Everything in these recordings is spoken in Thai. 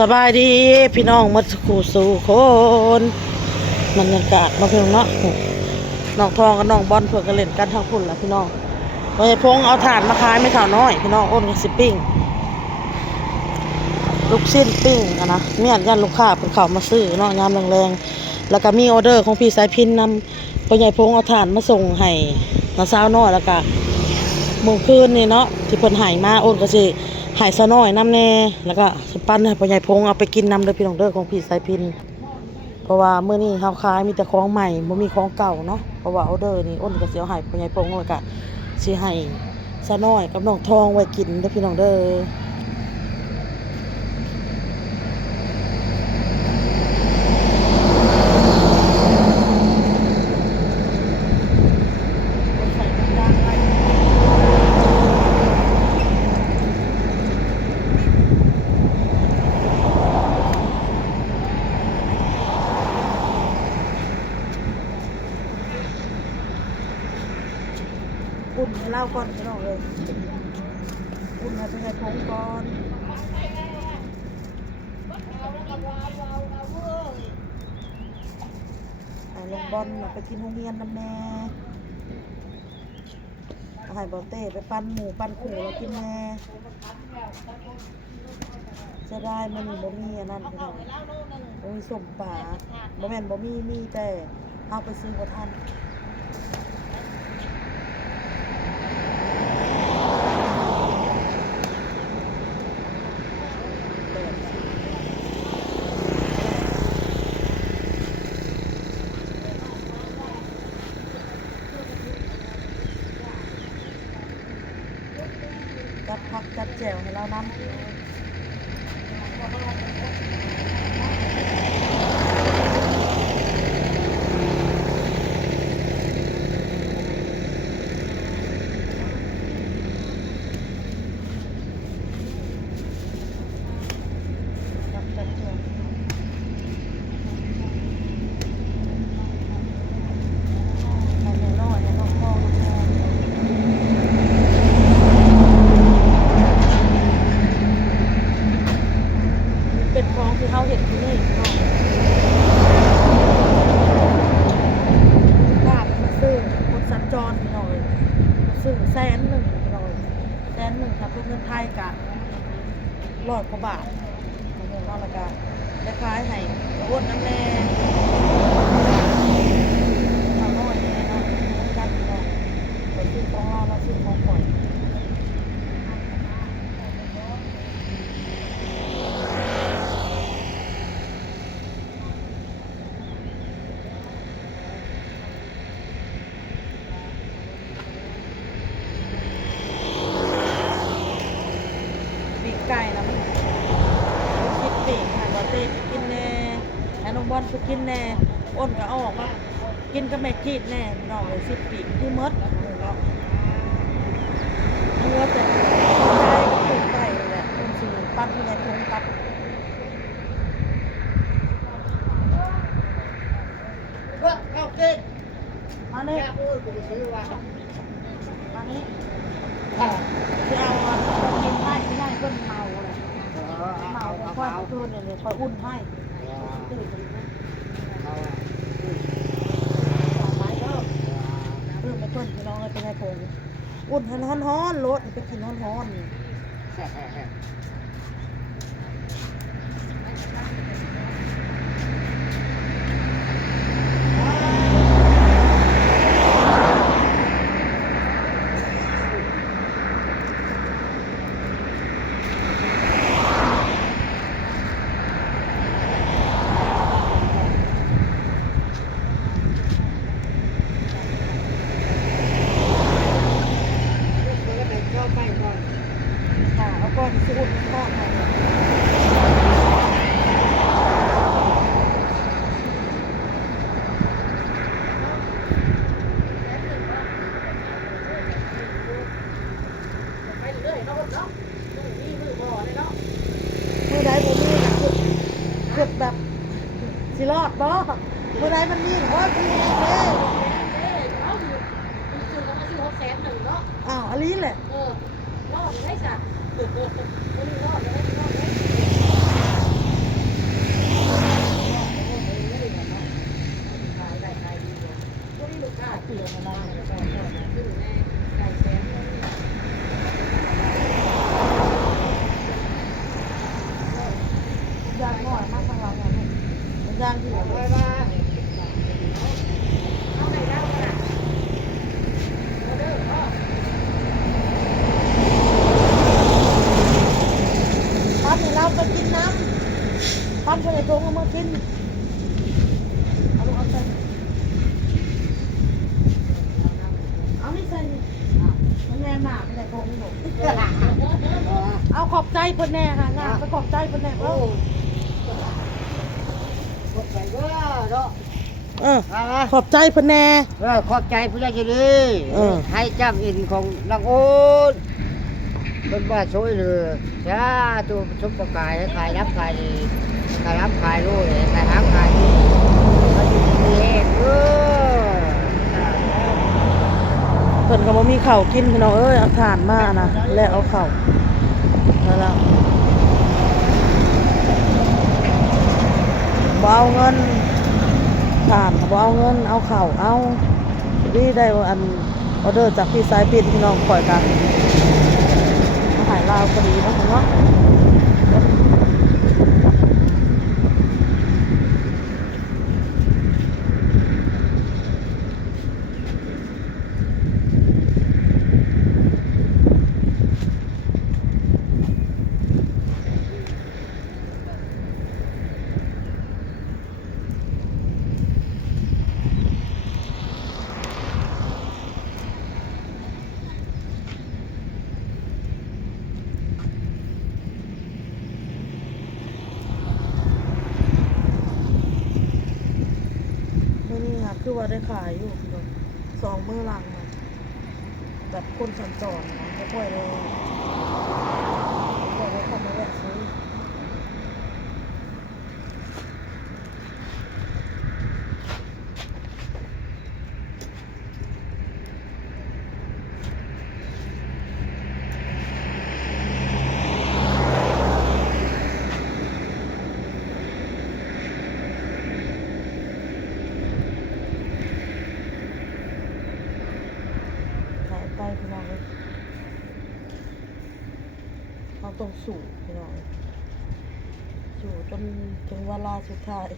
สบายดีพี่น้องมัดคู่สู่คนบรรยากาศมาเพิ่งเนาะน้องทองกับน้องบอลเพื่อกันเล่นกันทั้งพุ่นละพี่น้องไปพงเอาถ่านมาขายไม่เท่าน้อยพี่น้องอ้นกับสิปิ้งลูกชิ้นปิ้งกันนะเมียนยันลูกค้าเป็นเขามาซื้อเนาะยามแรงๆแล้วก็มีออเดอร์ของพี่สายพินนำไปใหญ่พงเอาถ่านมาส่งให้น้าสาวน้อยแล้วก็เมื่อคืนนี่เนาะที่เพิ่นหายมาอ้นก็สิหายซะน้อยน้ำแน่แล้วก็สปั้นให้พ่อใหญ่พงเอาไปกินน้ำเด้อพี่น้องเด้อของพี่สายพินเพราะว่ามื้อนี้เฮาขายมีแต่ของใหม่บ่มีของเก่าเนาะเพราะว่าออเดอร์นี่อ้นก็สิเอาให้พ่อใหญ่พงแล้วก็สิให้ซะน้อยกับน้องทองไว้กินเด้อพี่น้องเด้ออุ่นให้เล่าก่อนพี่น้องเลยอุ่นให้พ่อใหญ่พงก่อนลงบอลไปกินโรงเรียนน้ำแน่ให้บอเต้ไปปั้นหมูปั้นขู่แล้วกินแน่จะได้มันบ่มีอันนั้นพี่น้องบ่มีส้มป่าบ่แม่นบ่มีแต่เอาไปซื้อบ่ทันจัดผักจัดแจ่วให้เรานำเป็นของที่เขาเห็นที่นี่ป้ามาซื้อคนสัญจรพี่น้องมาซื้อ100,000พี่น้อง100,000ถ้าเป็นเงินไทยกะ100 กว่าบาทเงินนอกแล้วก็ได้ขายให้กระอ้วนน้ำแน่เราน้อยแน่เนาะกันพี่น้องไปซื้อของเราซื้อของข่อยไก่นะมันคิดปีกค่ะบอเต้กินแน่แอนน้องบอลไปกินแน่อ้นก็ออกมากินก็ไม่คิดแน่น้องเลย10 ปีกที่มดเนาะเนื้อแต่ได้ก็ถูกไก่เลยแหละอ้นซื้อปั้นที่ไหนพงตัดโอเคมาเนี่ยมานี้ที่เอากินให้ที่ได้เพิ่นเมาเลยเมาค่อยคืนเนี่ยค่อยอุ่นให้ตื่นเลยนะไม้ก็เพิ่มไปเพิ่นพี่น้องเลยเป็นไงผมอุ่นฮ้อนรถไปกินฮ้อนค่ะเอาก้อนที่อุ่นก้อนหน่อยมือใดผมมีเกือบแบบสิรอดบ่มือใดมันมีโอ้ยมีเด้อ้าวอันนี้แหละรอดได้จ้ะ ย่างที่เอาให้เราน่ะปั๊บนี่เราไปกินน้ำปั๊บไปในโรงเอามากินเอาลูกเอาใส่เอานี่ใส่นี่มันแน่หนาไปในโรงนี่หนูเอาขอบใจเพิ่นแน่ค่ะงานไปขอบใจเพิ่นแน่เอ้าขอบใจเด้อเนาะขอบใจเพิ่นแน่ ขอบใจผู้ใหญ่ใจดีให้จ้ำอินของนางโอ๊ตเป็นบ้าช่วยเหลือจ้าตัวชุบประกายให้ขายรับขายดีขายรับขายรู้เลยขายรับขายดีมาอยู่ที่เองเพิ่นก็บ่มีข้าวกินพี่น้องเอ้ยเอาถ่านมานะแล้วเอาข้าวนั่นล่ะบ่เอาเงินถ่านบ่เอาเงินเอาข้าวเอาดีได้อันออเดอร์จากพี่สายปิ่นพี่น้องปล่อยกันมาหายลาวพอดีเนาะเนาะนี่ค่ะคือว่าได้ขายอยู่พี่น้อง2 มื้อหลังนะแบบคนสัญจรนะไม่ค่อยได้เข้ามาแวะซื้อไปพี่น้องเลยเราต้องสู้พี่น้องสู้จนถึงเวลาสุดท้าย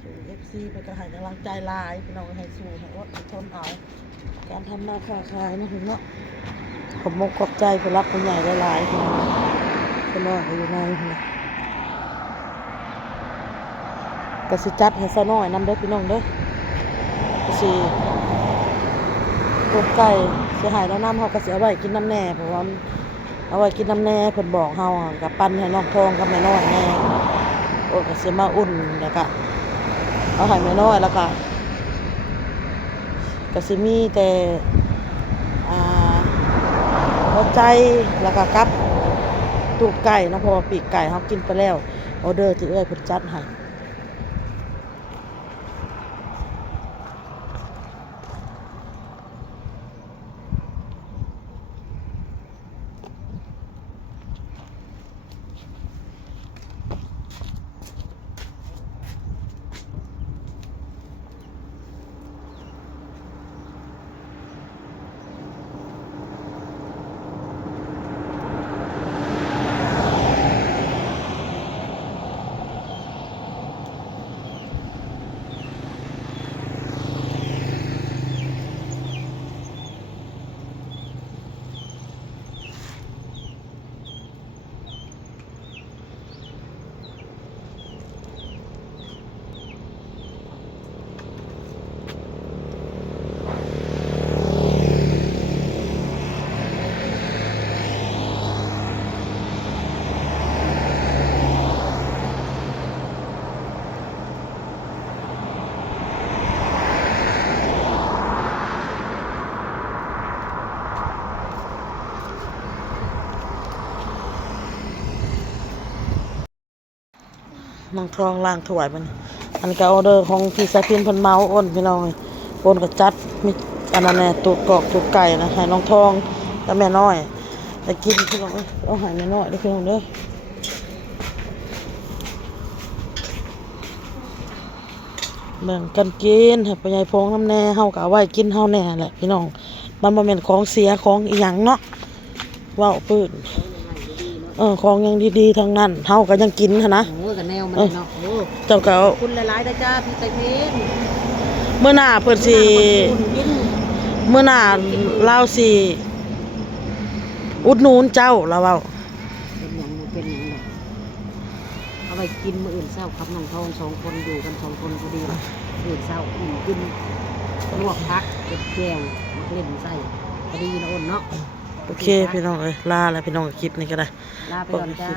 สู้ FC ไปกระหายกำลังใจลายพี่น้องให้สู้ให้อดทนเอาการทำมาค้าขายนะพี่น้องผมมกขอบใจผู้รักผู้ใหญ่หลายๆพี่น้องพี่น้องอยู่ในพี่กสิจัดให้ซะหน่อยนำเด้อพี่น้องเด้อกสิตัวไก่เสียหายแล้วน้ำเขาก็เสียไว้กินน้ำแน่เพราะว่าเอาไว้กินน้ำแน่เพิ่นบอกเฮากับปั้นให้น้องทองกับแม่น้อยแน่โอ้ก็เสียมาอุ่นแล้วก็เอาให้แม่น้อยแล้วก็สิมีแต่หัวใจแล้วก็กับตูดไก่นะเพราะว่าปีกไก่เฮากินไปแล้วออเดอร์ที่เอ้ยเพิ่นจัดให้น้องทองล่างถวายมันอันก็ออเดอร์ของพี่สายพินเพิ่นเมาอ้นพี่น้องอ้นก็จัดมีอันนั้นแน่ตูดกรอกตูดไก่นะให้น้องทองและแม่น้อยได้กินพี่น้องเอาให้แม่น้อยเด้อพี่น้องเด้อแบ่งกันกินให้พ่อใหญ่พงน้ำแน่เฮาก็เอาไว้กินเฮาแน่แหละพี่น้องมันบ่แม่นของเสียของอีหยังเนาะว้าวปื้นของยังดีๆทั้งนั้นเฮาก็ยังกินหั่นนะโอ้ยกับแนว มันเลยเนาะโอ้ เจ้าก็ ขอบคุณหลายๆนะจ้าพี่ไตเพน เมื่อหน้าเพิ่นสิ กิน เมื่อหน้าเราสิอุดหนุนเจ้าเราเว้า เป็นอย่างบ่เป็นอย่างดอกเอาไปกินมื้ออื่นเช้าครับน้องทอง2คนอยู่กัน2คนพอดีมื้อเช้ากินลวกผักเก็บแกงมักเล่นใส่พอดีนะอ้นเนาะ โอเคพี่น้องเอ้ยลาแล้วพี่น้องคลิปนี้ก็ได้ ลาไปก่อนจ้า